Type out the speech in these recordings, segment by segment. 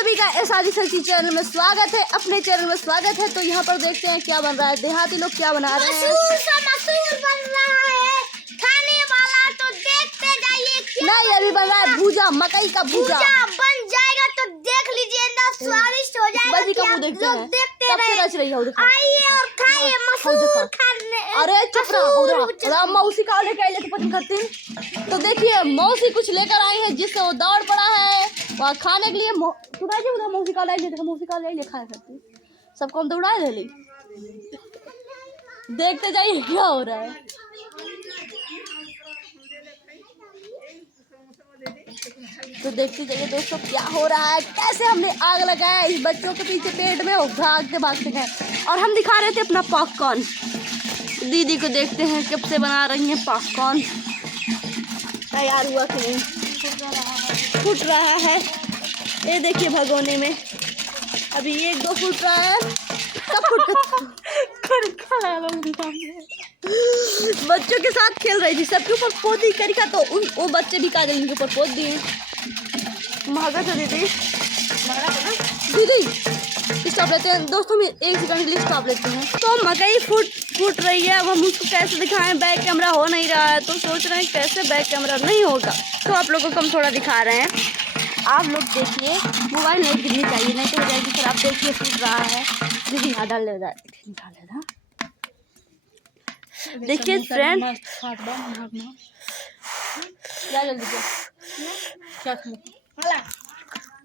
सभी का एसआरजी सब्जी चैनल में स्वागत है। अपने चैनल में स्वागत है। तो यहाँ पर देखते हैं क्या बन रहा है। देहाती लोग क्या बना रहे हैं। मसूर बन रहा है खाने वाला, तो देखते जाइए। नहीं, अभी बन रहा है भूजा, मकई का भूजा बन जाएगा तो देख लीजिए ना, स्वादिष्ट हो जाएगा। बजी का मुंह देखते हैं, देखते कब से रच रही है। आइए और खाइए मसूर खाने। अरे चुप रहा, मौसी का लेकर आई लेके पसंद करती है। तो देखिए मौसी कुछ लेकर आई है जिससे वो दौड़ पड़ा है वहाँ खाने के लिए। उधर मौसी का लाई, देखो मौसी का लाई खाया करती, सबको हम दौड़ा दे ली। देखते जाइए क्या हो रहा है। तो देखते जाइए दोस्तों क्या हो रहा है, कैसे हमने आग लगाया इस बच्चों के पीछे पेट में, भागते भागते गए। और हम दिखा रहे थे अपना पॉपकॉर्न। दीदी को देखते हैं कब से बना रही हैं पॉपकॉर्न। तैयार हुआ कि नहीं, फूट रहा है। ये देखिए भगोने में अभी 1-2 फूट रहा है। कब फूट बच्चों के साथ खेल रही थी, सबके ऊपर पोत दी करिका, तो वो बच्चे भी काजल के ऊपर पोत दिए। महंगा था दीदी, दीदी स्टॉप लेते हैं दोस्तों, में 1 सेकंड के लिए स्टॉप लेते हैं। तो मकई फूट रही है। अब हम उसको कैसे दिखाएं, बैक कैमरा हो नहीं रहा है, तो सोच रहे हैं कैसे बैक कैमरा नहीं होगा। तो आप लोगों को हम थोड़ा दिखा रहे हैं, आप लोग देखिए। मोबाइल नहीं गिरनी चाहिए, नहीं तो हो जाएगी। फिर आप देखिए फूट रहा है। दीदी हाँ डाल लेगा, देखिए फ्रेंड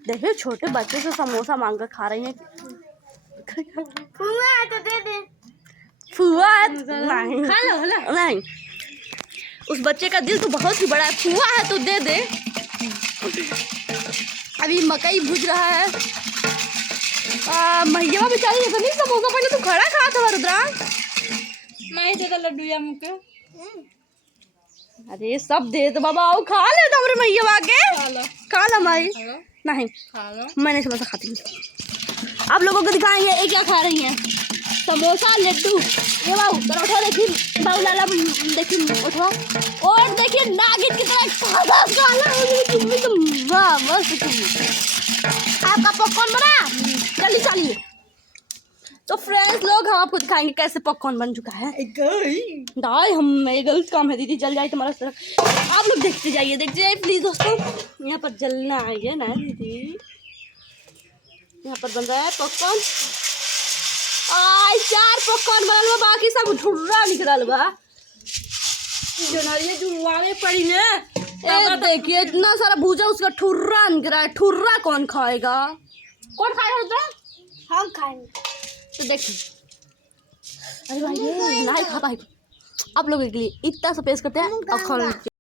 देखिए छोटे बच्चे से समोसा मांग कर खा रही हैं। फुआ है तो दे दे। फुआ नहीं, खा लो नहीं, उस बच्चे का दिल तो बहुत ही बड़ा है। फुआ है तो दे दे। अभी मकई भूज रहा है। मैया बेचारी तो नहीं समोसा, पहले तू खड़ा खा था रुद्रा। मैं दे लड्डू या मुके। अरे सब दे तो बाबा, आओ खा ले तो मेरे मैया आके खा लो। माई नहीं खा लो, मैंने समोसा खाती हूँ। आप लोगों को दिखाएंगे ये क्या खा रही हैं। समोसा लड्डू। ये बाबू परोठा देखिए, बाबू लाला देखिए उठो, और देखिए नागिन की तरह वाह मस्त। आपका पॉपकॉर्न बना, चलिए। तो फ्रेंड्स लोग हम आपको दिखाएंगे कैसे पॉपकॉर्न बन चुका है। दाई हम ये गलत काम है दीदी, जल जाए तुम्हारा तरफ। आप लोग देखते जाइए प्लीज दोस्तों। यहाँ पर जलना आइए ना दीदी। यहाँ पर बन रहा है पॉपकॉर्न। 4 पॉपकॉर्न बनल बा, बाकी सब ठुर्रा निकलल बा। जो जुआवे पड़ी ने देखिए इतना सारा भूजा, उसका ठुर्रा निकल रहा है। ठुर्रा कौन खाएगा, कौन खाएगा? हम खाएंगे। तो देखिए अरे भाई ये नहीं खा पाएगा। आप लोगों के लिए इतना सा पेश करते हैं। अब